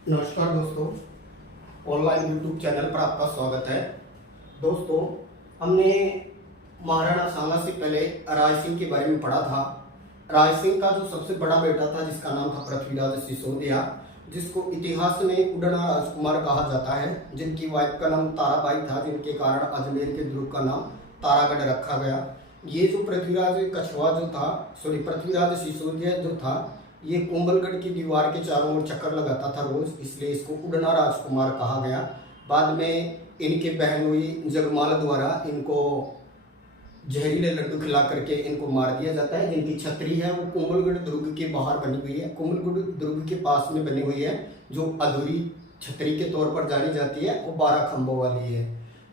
नमस्कार दोस्तों, online YouTube channel पर आपका स्वागत है। दोस्तों, हमने महाराणा सांगा से पहले राय सिंह के बारे में पढ़ा था। राय सिंह का जो सबसे बड़ा बेटा था जिसका नाम था पृथ्वीराज सिसोदिया, जिसको इतिहास में उड़ना राजकुमार कहा जाता है, जिनकी वाइफ का नाम ताराबाई था, जिनके कारण अजमेर के दुर्ग का नाम तारागढ़ रखा गया। ये जो पृथ्वीराज सिसोदिया जो था, ये कुंभलगढ़ की दीवार के चारों ओर चक्कर लगाता था रोज, इसलिए इसको उड़ना राजकुमार कहा गया। बाद में इनके बहन हुई जगमाला द्वारा इनको जहरीले लड्डू खिला करके इनको मार दिया जाता है। जिनकी छतरी है वो कुंभलगढ़ दुर्ग के बाहर बनी हुई है, कुंभलगढ़ दुर्ग के पास में बनी हुई है, जो अधूरी छतरी के तौर पर जानी जाती है। वो 12 खंभों वाली है।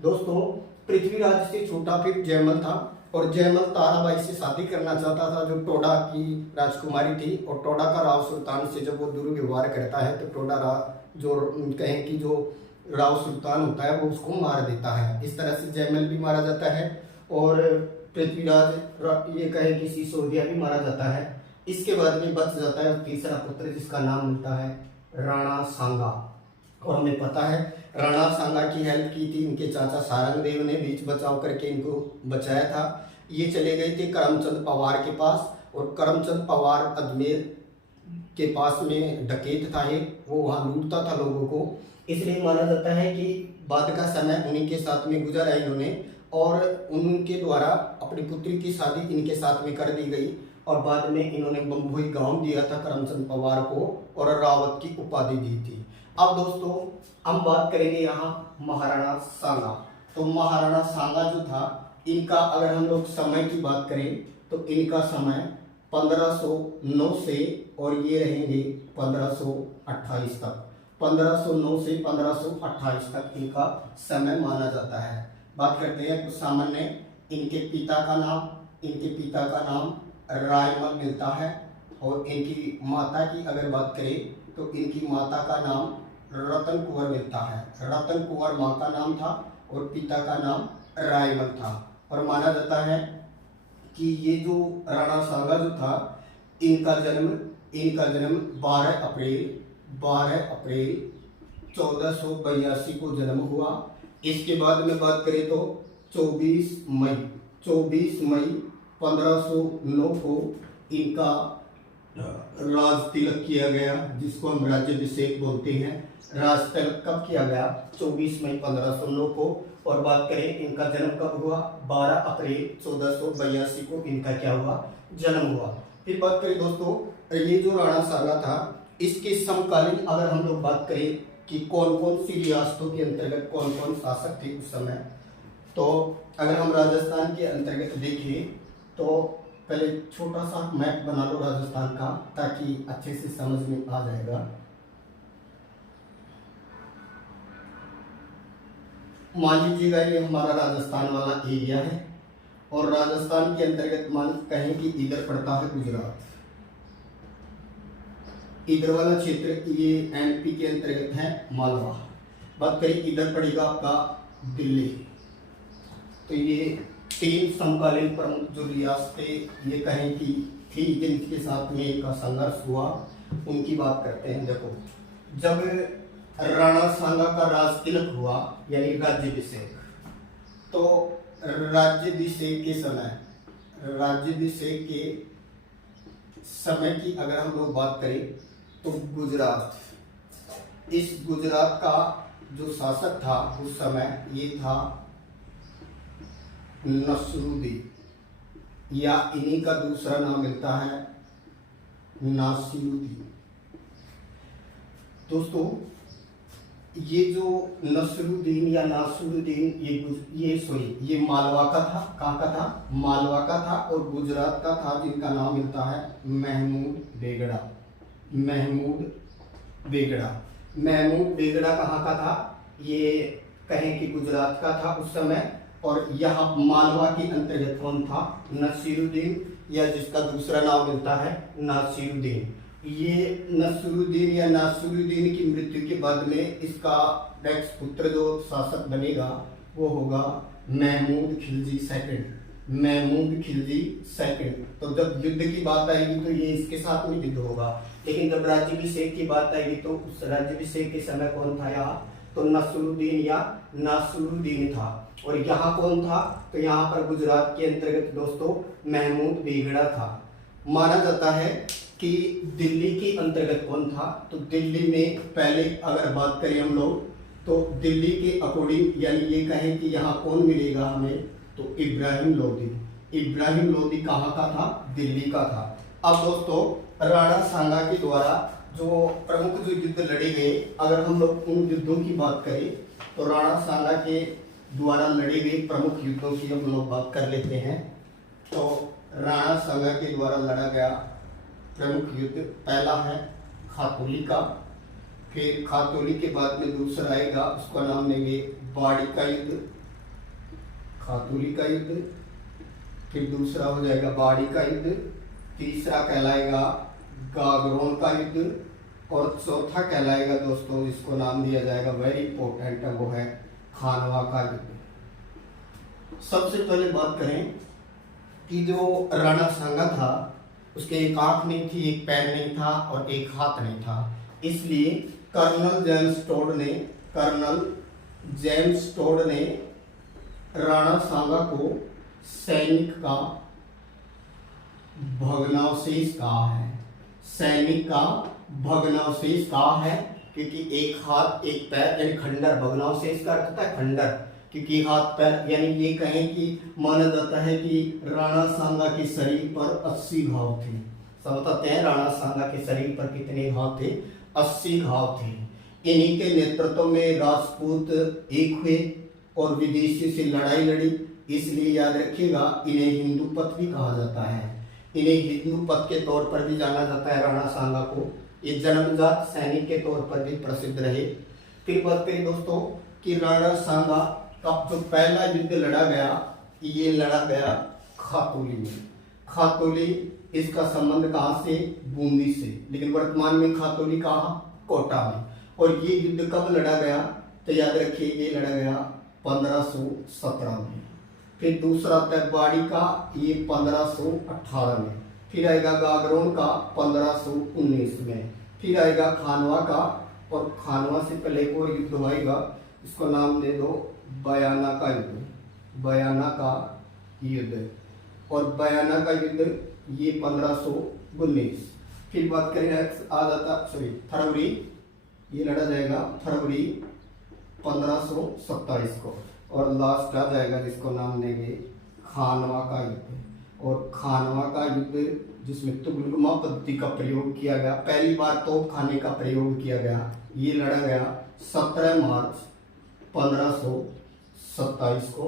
दोस्तों, पृथ्वीराज से छोटा फिर जयमल था, और जयमल ताराबाई से शादी करना चाहता था, जो टोडा की राजकुमारी थी। और टोडा का राव सुल्तान से जब वो दुर्व्यवहार करता है तो जो कहें कि जो राव सुल्तान होता है वो उसको मार देता है। इस तरह से जयमल भी मारा जाता है और पृथ्वीराज ये कहें कि सिसोदिया भी मारा जाता है। इसके बाद में बच जाता है तीसरा पुत्र, जिसका नाम मिलता है राणा सांगा। और हमें पता है राणा सांगा की हेल्प की थी इनके चाचा सारंगदेव ने, बीच बचाव करके इनको बचाया था। ये चले गए थे करमचंद पवार के पास, और करमचंद पवार अजमेर के पास में डकैत था, वो वहाँ लूटता था लोगों को। इसलिए माना जाता है कि बाद का समय उन्हीं के साथ में गुजारा इन्होंने, और उनके द्वारा अपनी पुत्री की शादी इनके साथ में कर दी गई। और बाद में इन्होंने बम्बोई गांव दिया था करमचंद पवार को, और रावत की उपाधि दी थी। अब दोस्तों, हम बात करेंगे यहाँ महाराणा सांगा। तो महाराणा सांगा जो था, इनका अगर हम लोग समय की बात करें तो इनका समय 1509 से और ये रहेंगे 1528 तक। 1509 से 1528 तक इनका समय माना जाता है। बात करते हैं कुछ सामान्य। इनके पिता का नाम रायमल मिलता है, और इनकी माता की अगर बात करें तो इनकी माता का नाम रतन कुंवर मिलता है। रतन कुंवर माँ का नाम था और पिता का नाम रायमल था। और माना जाता है कि ये जो राणा सांगा जो था, इनका जन्म 12 अप्रैल 1482 को जन्म हुआ। इसके बाद में बात करें तो 24 मई 1509 को इनका राज तिलक किया गया, जिसको हम राज्याभिषेक बोलते हैं। राज तिलक कब किया गया? 24 मई 1509 को। और बात करें इनका जन्म कब हुआ? 12 अप्रैल 1482 को इनका क्या हुआ? जन्म हुआ। फिर बात करें दोस्तों, ये जो राणा सांगा था, इसके समकालीन अगर हम लोग बात करें कि कौन कौन सी रियासतों के अंतर्गत कौन कौन शासक थे उस समय, तो अगर हम राजस्थान के अंतर्गत देखें तो पहले छोटा सा मैप बना लो राजस्थान का, ताकि अच्छे से समझ में आ जाएगा। मान लीजिएगा ये हमारा राजस्थान वाला एरिया है, और राजस्थान के अंतर्गत मान कहें कि इधर पड़ता है गुजरात। इधर वाला क्षेत्र ये एमपी के अंतर्गत है मालवा। बात करें इधर पड़ेगा आपका दिल्ली। तो ये 3 समकालीन प्रमुख जो रियासतें ये कहें कि थी जिनके साथ में इनका संघर्ष हुआ, उनकी बात करते हैं। देखो, जब राणा सांगा का राज तिलक हुआ यानी राज्याभिषेक, तो राज्याभिषेक के समय की अगर हम लोग बात करें तो गुजरात का जो शासक था उस समय ये था नसरुद्दीन, या इन्हीं का दूसरा नाम मिलता है नासिरुद्दीन। दोस्तों, ये जो नसरुद्दीन या नासिरुद्दीन ये मालवा का था। कहाँ का था? मालवा का था। और गुजरात का था, जिनका नाम मिलता है महमूद बेगड़ा कहाँ का था? ये कहें कि गुजरात का था उस समय। और यहाँ मालवा के अंतर्गत कौन था? नसीरुद्दीन, या जिसका दूसरा नाम मिलता है नासिरुद्दीन। ये नसरुद्दीन या नासिरुद्दीन की मृत्यु के बाद में इसका नेक्स्ट पुत्र जो शासक बनेगा वो होगा महमूद खिलजी सेकंड। तो जब युद्ध की बात आएगी तो ये इसके साथ में युद्ध होगा। लेकिन जब राज्याभिषेक की बात आएगी तो उस राज्याभिषेक के समय कौन था यहाँ, तो नसरुद्दीन या नासरुद्दीन था। और यहाँ कौन था, तो यहाँ पर गुजरात के अंतर्गत दोस्तों महमूद बेगड़ा था। माना जाता है कि दिल्ली के अंतर्गत कौन था, तो दिल्ली में पहले अगर बात करें हम लोग तो दिल्ली के अकॉर्डिंग यानी ये कहें कि यहाँ कौन मिलेगा हमें, तो इब्राहिम लोदी। इब्राहिम लोदी कहाँ का था, दिल्ली का था। अब दोस्तों राणा सांगा के द्वारा जो प्रमुख जो युद्ध लड़े गए, अगर हम लोग उन युद्धों की बात करें तो राणा सांगा के द्वारा लड़े गए प्रमुख युद्धों की हम लोग बात कर लेते हैं। तो राणा सांगा के द्वारा लड़ा गया प्रमुख युद्ध पहला है खातौली का, फिर खातौली के बाद में दूसरा आएगा उसका नाम लेंगे बाड़ी का युद्ध, खातौली का युद्ध, फिर दूसरा हो जाएगा बाड़ी का युद्ध, तीसरा कहलाएगा गागरोन का युद्ध, और चौथा कहलाएगा दोस्तों जिसको नाम दिया जाएगा वेरी इंपॉर्टेंट है, वो है खानवा का युद्ध। सबसे पहले बात करें कि जो राणा सांगा था उसके एक आंख नहीं थी, एक पैर नहीं था और एक हाथ नहीं था, इसलिए कर्नल जेम्स टोड ने राणा सांगा को सैनिक का भग्नावशेष कहा है। सैनिक का भग्नावशेष कहा है क्योंकि एक हाथ एक पैर यानी खंडर, भग्नावशेष का अर्थ होता है खंडर, क्योंकि हाथ पैर यानी ये कहें कि माना जाता है कि राणा सांगा के शरीर पर 80 घाव थे। सब बताते हैं राणा सांगा के शरीर पर कितने घाव थे, 80 घाव थे। इन्हीं के नेतृत्व में राजपूत एक हुए और विदेशियों से लड़ाई लड़ी, इसलिए याद रखिएगा इन्हें हिंदू पथ भी कहा जाता है। इन्हें हिंदू पथ के तौर पर भी जाना जाता है राणा सांगा को। ये जन्मजात सैनिक के तौर पर भी प्रसिद्ध रहे। फिर बात करें दोस्तों कि राणा सांगा का जो पहला युद्ध लड़ा गया, ये लड़ा गया खातौली में। खातौली इसका संबंध कहाँ से, बूंदी से, लेकिन वर्तमान में खातौली कहाँ, कोटा में। और ये युद्ध कब लड़ा गया, तो याद रखिए ये लड़ा गया 1517 में। फिर दूसरा आता है बाड़ी का, ये 1518 में। फिर आएगा गागरोन का 1519 में। फिर आएगा खानवा का, और खानवा से पहले एक और युद्ध आएगा, इसको नाम दे दो बयाना का युद्ध, बयाना का युद्ध। और बयाना का युद्ध ये 1519। फिर बात करें आ जाता फरवरी, ये लड़ा जाएगा फरवरी 1527 को। और लास्ट आ जाएगा जिसको नाम देंगे खानवा का युद्ध। और खानवा का युद्ध जिसमें तुगलमा पद्धति का प्रयोग किया गया, पहली बार तोप खाने का प्रयोग किया गया, ये लड़ा गया 17 मार्च 1527 को।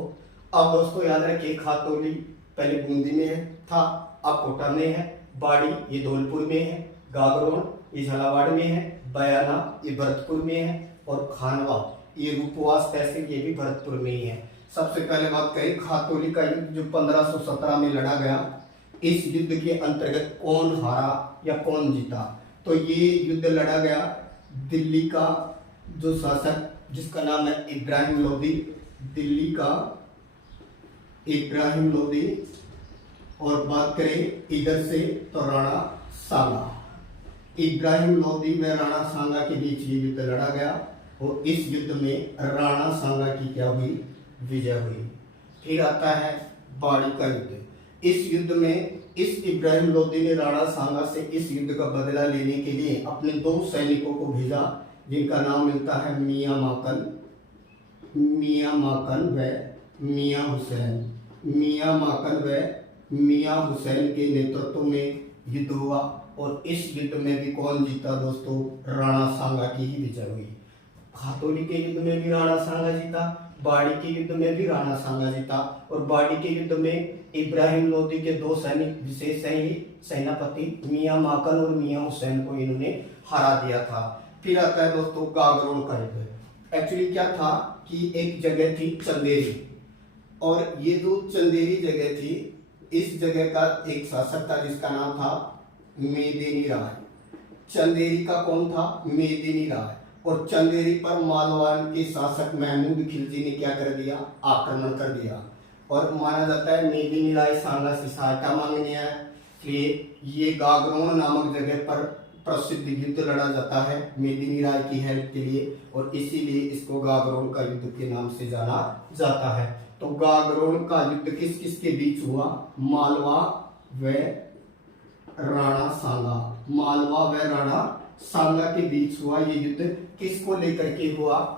अब दोस्तों याद रखिए खातौली पहले बूंदी में था, अब कोटा में है, बाड़ी ये धौलपुर में है, गागरोन ये झालावाड़ में है, बयाना ये भरतपुर में है, और खानवा ये रूपवास तहसील ये भी भरतपुर में ही है। सबसे पहले बात करें खातौली का युद्ध जो 1517 में लड़ा गया, इस युद्ध के अंतर्गत कौन हारा या कौन जीता, तो ये युद्ध लड़ा गया दिल्ली का जो शासक जिसका नाम है इब्राहिम लोदी, दिल्ली का इब्राहिम लोदी। और बात करें इधर से तो राणा सांगा, इब्राहिम लोदी व राणा सांगा के बीच ये युद्ध लड़ा गया, और इस युद्ध में राणा सांगा की क्या हुई, विजय हुई। फिर आता है बाड़ी का युद्ध। इस युद्ध में इस इब्राहिम लोदी ने राणा सांगा से इस युद्ध का बदला लेने के लिए अपने 2 सैनिकों को भेजा, जिनका नाम मिलता है मियां माकन व मियां हुसैन। मियां माकन व मियां हुसैन के नेतृत्व में युद्ध हुआ, और इस युद्ध में भी कौन जीता दोस्तों, राणा सांगा की ही विजय हुई। खातौली के युद्ध में भी राणा सांगा जीता, बाड़ी के युद्ध में भी राणा सांगा जीता, और बाड़ी के युद्ध में इब्राहिम लोदी के 2 सैनिक विशेष सेनापति मियां माकन और मियां हुसैन को इन्होंने हरा दिया था। फिर आता है दोस्तों गागरोन का युद्ध। एक्चुअली क्या था कि एक जगह थी चंदेरी, और ये जो चंदेरी जगह थी, इस जगह का एक शासक था जिसका नाम था मेदिनी राय। चंदेरी का कौन था, मेदिनी राय। और चंदेरी पर मालवान के शासक महमूद खिलजी ने क्या कर दिया, आक्रमण कर दिया। और माना जाता है मेदिनी राय सांगा से सहायता मांगने आया, इसलिए ये गागरोन नामक जगह पर प्रसिद्ध युद्ध लड़ा जाता है मेदिनी राय की हेल्प के लिए, और इसीलिए इसको गागरोन का युद्ध के नाम से जाना जाता है। तो गागरोन का युद्ध किस किस के बीच हुआ? मालवा व राणा सांगा। मालवा व राणा सांगा के बीच हुआ ये युद्ध। किसको लेकर के हुआ?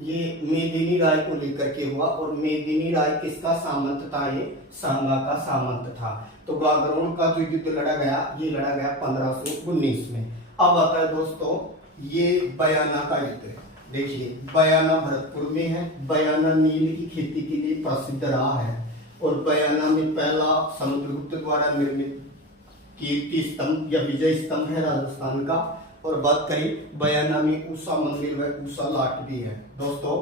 ये मेदिनी राय को लेकर के हुआ, और मेदिनी राय किसका सामंत था? ये सांगा का सामंत था। तो गागरोन का जो युद्ध लड़ा गया, ये लड़ा गया 1519 में। अब आता है दोस्तों ये बयाना का युद्ध। देखिए बयाना भरतपुर में है। बयाना नील की खेती के लिए प्रसिद्ध रहा है, और बयाना में पहला समुद्रगुप्त द्वारा निर्मित कीर्ति स्तंभ या विजय स्तंभ है राजस्थान का। और बात करें बयाना में ऊषा मंदिर व ऊषा लाट भी है। दोस्तों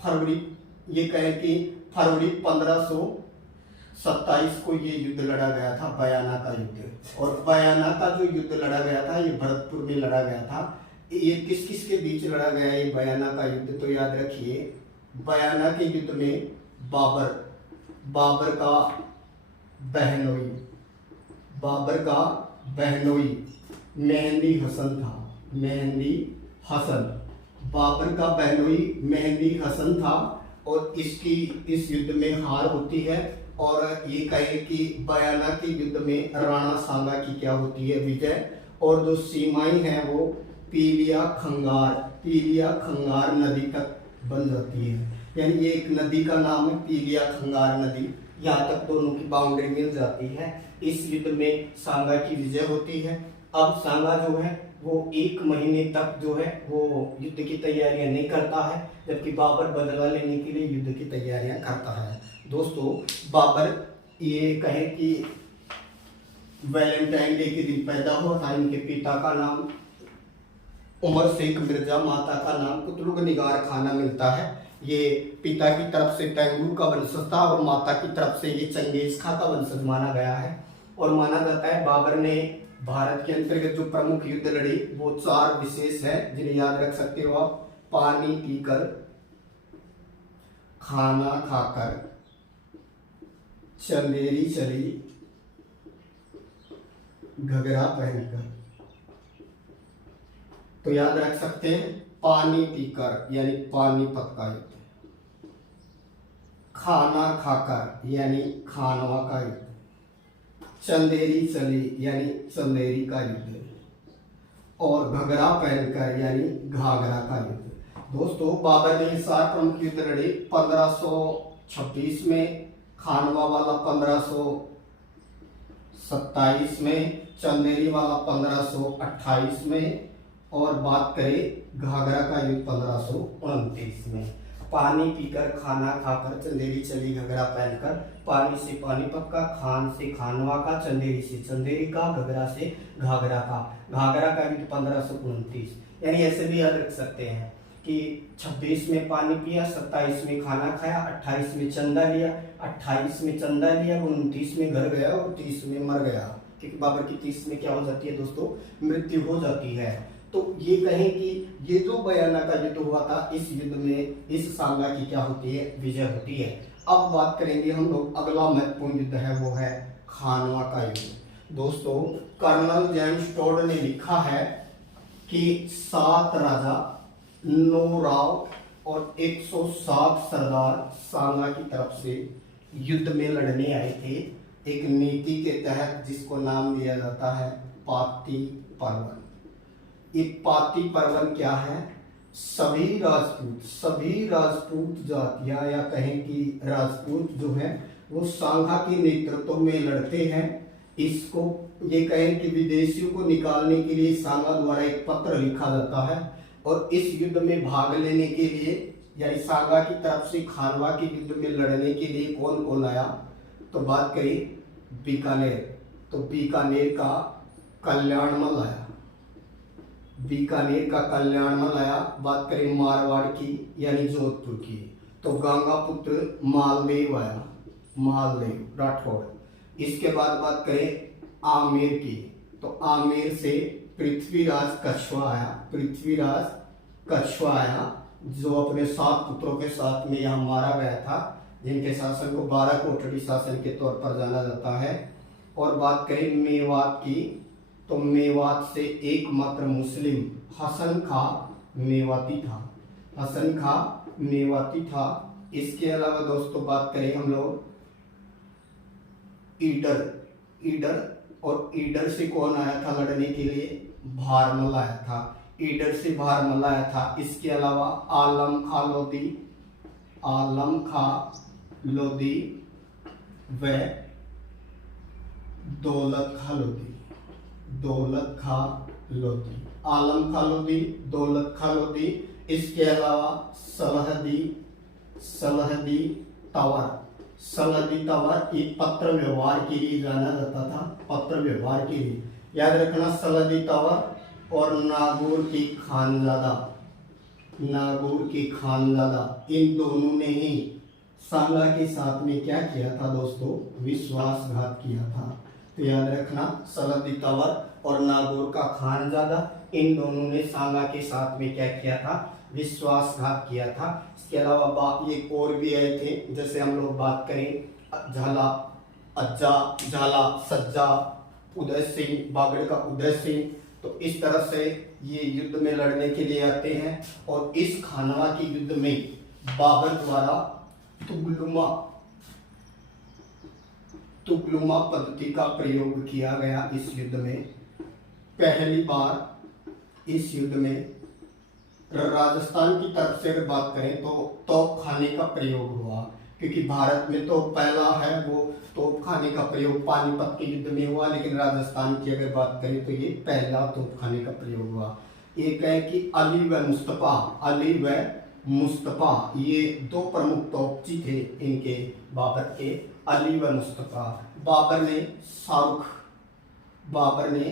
फरवरी, ये कहें कि फरवरी 1527 को ये युद्ध लड़ा गया था, बयाना का युद्ध। और बयाना का जो युद्ध लड़ा गया था ये भरतपुर में लड़ा गया था। ये किस किस के बीच लड़ा गया ये बयाना का युद्ध? तो याद रखिए बयाना के युद्ध में बाबर का बहनोई मेहंदी हसन था। बाबर का बहनोई मेहंदी हसन था, और इस युद्ध में हार होती है। और ये कहे कि बयाना के युद्ध में राणा सांगा की क्या होती है? विजय। और जो सीमाएं हैं वो पीलिया खंगार नदी तक बन जाती है, यानी ये एक नदी का नाम है पीलिया खंगार नदी। यहाँ तक दोनों की बाउंड्री मिल जाती है। इस युद्ध में सांगा की विजय होती है। अब सांगा जो है वो 1 महीने तक जो है वो युद्ध की तैयारियां नहीं करता है, जबकि बाबर बदला लेने के लिए युद्ध की तैयारियां करता है। दोस्तों बाबर ये कहे कि वैलेंटाइन डे के दिन पैदा हुआ था। इनके पिता का नाम उमर शेख मिर्जा, माता का नाम कुतलुग निगार खाना मिलता है। ये पिता की तरफ से तैमूर का वंशज था, और माता की तरफ से ये चंगेज खां का वंशज माना गया है। और माना जाता है बाबर ने भारत के अंतर्गत जो प्रमुख युद्ध लड़ी वो 4 विशेष है, जिन्हें याद रख सकते हो आप। पानी पीकर, खाना खाकर, चंदेरी चली, घगरा पहनकर। तो याद रख सकते हैं पानी पीकर यानी पानीपत का युद्ध, खाना खाकर यानी खानवा का युद्ध, चंदेरी चली यानी चंदेरी का युद्ध, और घगरा पहनकर यानी घाघरा का युद्ध। दोस्तों बाबर ने 4 प्रमुख युद्ध लड़े। 1526 में खानवा वाला, 1527 में, चंदेरी वाला 1528 में, और बात करें घाघरा का युद्ध 1529 में। पानी पीकर, खाना खाकर, चंदेरी चली, घगरा पहनकर। पानी से पानीपत का, खान से खानवा का, चंदेरी से चंदेरी का, घगरा से घाघरा का। घाघरा का युद्ध 1529। यानी ऐसे भी याद रख सकते हैं कि 26 में पानी पिया, 27 में खाना खाया, 28 में चंदा लिया, 28 में चंदा लिया, 29 में घर गया और 30 में मर गया, क्योंकि बाबर की 30 में क्या हो जाती है दोस्तों? मृत्यु हो जाती है। तो ये कहें कि ये जो बयाना का युद्ध हुआ था, इस युद्ध में इस सांगा की क्या होती है? विजय होती है। अब बात करेंगे हम लोग, अगला महत्वपूर्ण युद्ध है वो है खानवा का युद्ध। दोस्तों कर्नल जेम्स टोड ने लिखा है कि 7 राजा, 9 राव और 107 सरदार सांगा की तरफ से युद्ध में लड़ने आए थे, एक नीति के तहत जिसको नाम दिया जाता है पाती पर्वन। ये पाती पर्वन क्या है? सभी राजपूत जातियां या कहें कि राजपूत जो है वो सांगा के नेतृत्व में लड़ते हैं। इसको ये कहें कि विदेशियों को निकालने के लिए सांगा द्वारा एक पत्र लिखा जाता है, और इस युद्ध में भाग लेने के लिए यानी सांगा की तरफ से खानवा के युद्ध में लड़ने के लिए कौन कौन आया? तो बात करें बीकानेर, तो बीकानेर का कल्याणमल आया, बीकानेर का कल्याणमल आया। बात करें मारवाड़ की यानी जोधपुर की, तो गंगापुत्र मालदेव आया, मालदेव राठौड़। इसके बाद बात करें आमेर की, तो आमेर से पृथ्वीराज कछवा आया, पृथ्वीराज कछवा आया, जो अपने 7 पुत्रों के साथ में यहाँ मारा गया था, जिनके शासन को 12 कोठड़ी शासन के तौर पर जाना जाता है। और बात करें मेवात की, तो मेवात से एकमात्र मुस्लिम हसन खां मेवाती था। हसन खां मेवाती था। इसके अलावा दोस्तों बात करें हम लोग ईडर और ईडर से कौन आया था लड़ने के लिए? भारमल आया था। ईडर से भारमल आया था। इसके अलावा आलम खां लोधी व दौलत खां लोधी। आलम खां लोधी, दौलत खां लोधी। इसके अलावा सलहदी तंवर ये पत्र व्यवहार के लिए जाना जाता था। पत्र व्यवहार के लिए याद रखना, सलहदी तंवर और नागौर के खानजादा इन दोनों ने ही सांगा के साथ में क्या किया था दोस्तों? विश्वासघात किया था। तो याद रखना, सलहदी तंवर और नागौर का खानजादा इन दोनों ने सांगा के साथ में क्या किया था? विश्वासघात किया था। इसके अलावा एक और भी आए थे, जैसे हम लोग बात करें झाला सज्जा, उदय सिंह, बागड़ का उदय सिंह। तो इस तरह से ये युद्ध में लड़ने के लिए आते हैं। और इस खानवा के युद्ध में बाबर द्वारा तुगलुमा पद्धति का प्रयोग किया गया। इस युद्ध में पहली बार इस युद्ध में राजस्थान की तरफ से अगर बात करें तो तोप खाने का प्रयोग हुआ, क्योंकि भारत में तो पहला है वो तोप खाने का प्रयोग पानीपत के युद्ध में हुआ, लेकिन राजस्थान की अगर बात करें तो ये पहला तोप खाने का प्रयोग हुआ। एक है कि अली व मुस्तफा ये दो प्रमुख तोपची थे इनके बाबर के, अली व मुस्तफा। बाबर ने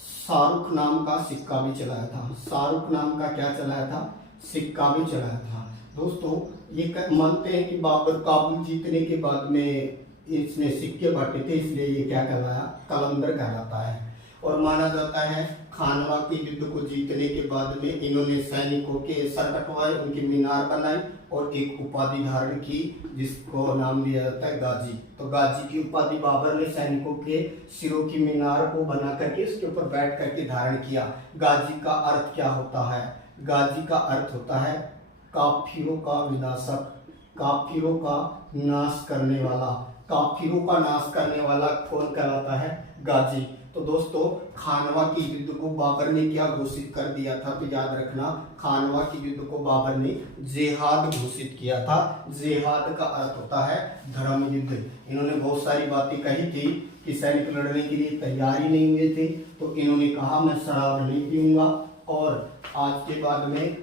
शाहरुख नाम का सिक्का भी चलाया था। शाहरुख नाम का क्या चलाया था? सिक्का भी चलाया था। दोस्तों ये मानते हैं कि बाबर काबुल जीतने के बाद में इसने सिक्के बांटे थे, इसलिए ये क्या कहलाया? कलंदर कहलाता है। और माना जाता है खानवा के युद्ध को जीतने के बाद में इन्होंने सैनिकों के सर कटवाए, उनकी मीनार बनाई और एक उपाधि धारण की जिसको नाम दिया जाता है गाजी। तो गाजी की उपाधि बाबर ने सैनिकों के सिरों की मीनार को बना करके उसके ऊपर बैठ करके धारण किया। गाजी का अर्थ क्या होता है? गाजी का अर्थ होता है काफिरों का विनाशक, काफिरों का नाश करने वाला। काफिरों का नाश करने वाला कौन कहलाता है? गाजी। तो दोस्तों खानवा के युद्ध को बाबर ने क्या घोषित कर दिया था? तो याद रखना, खानवा के युद्ध को बाबर ने जिहाद घोषित किया था। जिहाद का अर्थ होता है धर्म युद्ध। इन्होंने बहुत सारी बातें कही थी कि सैनिक लड़ने के लिए तैयार ही नहीं हुए थे, तो इन्होंने कहा मैं शराब नहीं पीऊंगा और आज के बाद में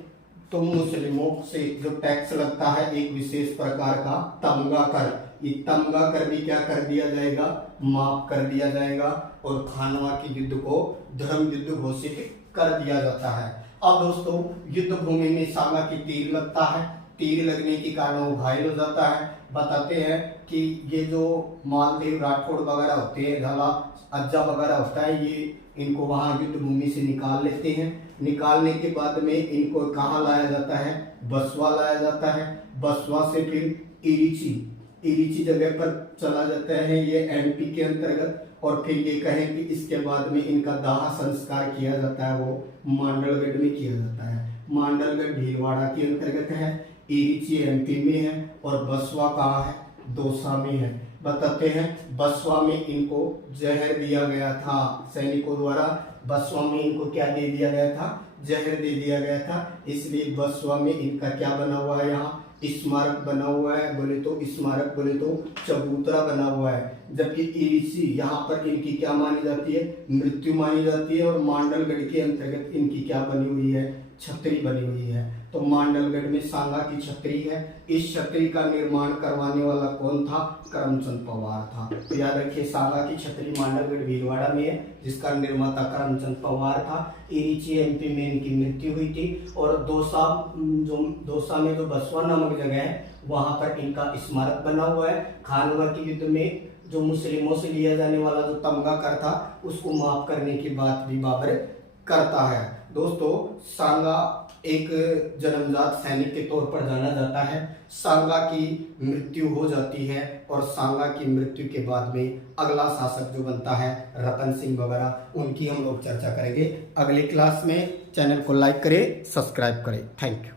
तुम मुस्लिमों से जो टैक्स लगता है एक विशेष प्रकार का तमगा कर, ये तमगा कर भी क्या कर दिया जाएगा? माफ कर दिया जाएगा। और खानवा के युद्ध को धर्म युद्ध घोषित कर दिया जाता है। अब दोस्तों युद्ध भूमि में सांगा की तीर लगता है। तीर लगने के कारण वो घायल हो जाता है। बताते हैं कि ये जो मालदेव राठौड़ वगैरह होते हैं, झाला अज्जा वगैरह होता है, ये इनको वहां युद्ध भूमि से निकाल लेते हैं। निकालने के बाद में इनको कहाँ लाया जाता है? बसवा लाया जाता है। बसवा से फिर इरिची जगह पर चला जाता है, ये एमपी के अंतर्गत। और फिर ये कहें कि इसके बाद में इनका दाह संस्कार किया जाता है, वो मांडलगढ़ में किया जाता है। मांडलगढ़ भीलवाड़ा के अंतर्गत है, इरिची एमपी में है और बसवा कहाँ है? दौसा में है। बताते हैं बसवा में इनको जहर दिया गया था सैनिकों द्वारा। बसवा में इनको क्या दे दिया गया था? जहर दे दिया गया था। इसलिए बसवा में इनका क्या बना हुआ है? यहाँ स्मारक बना हुआ है। बोले तो स्मारक, बोले तो चबूतरा बना हुआ है। जबकि इरिसी यहाँ पर इनकी क्या मानी जाती है? मृत्यु मानी जाती है। और मांडलगढ़ के अंतर्गत इनकी क्या बनी हुई है? छतरी बनी हुई है। तो मांडलगढ़ में सांगा की छतरी है। इस छतरी का निर्माण करवाने वाला कौन था? करमचंद पवार था। तो याद रखिए सांगा की छतरी मांडलगढ़ भीलवाड़ा में है, जिसका निर्माता करमचंद पवार था। इरिची एमपी में इनकी मृत्यु हुई थी। और दौसा में जो बसवा नामक जगह है वहां पर इनका स्मारक बना हुआ है। खानवा के युद्ध में जो मुस्लिमों से लिया जाने वाला जो तमगा कर था उसको माफ करने की बात भी बाबर करता है। दोस्तों, सांगा एक जन्मजात सैनिक के तौर पर जाना जाता है। सांगा की मृत्यु हो जाती है और सांगा की मृत्यु के बाद में अगला शासक जो बनता है रतन सिंह वगैरह, उनकी हम लोग चर्चा करेंगे अगली क्लास में। चैनल को लाइक करें, सब्सक्राइब करें। Thank you.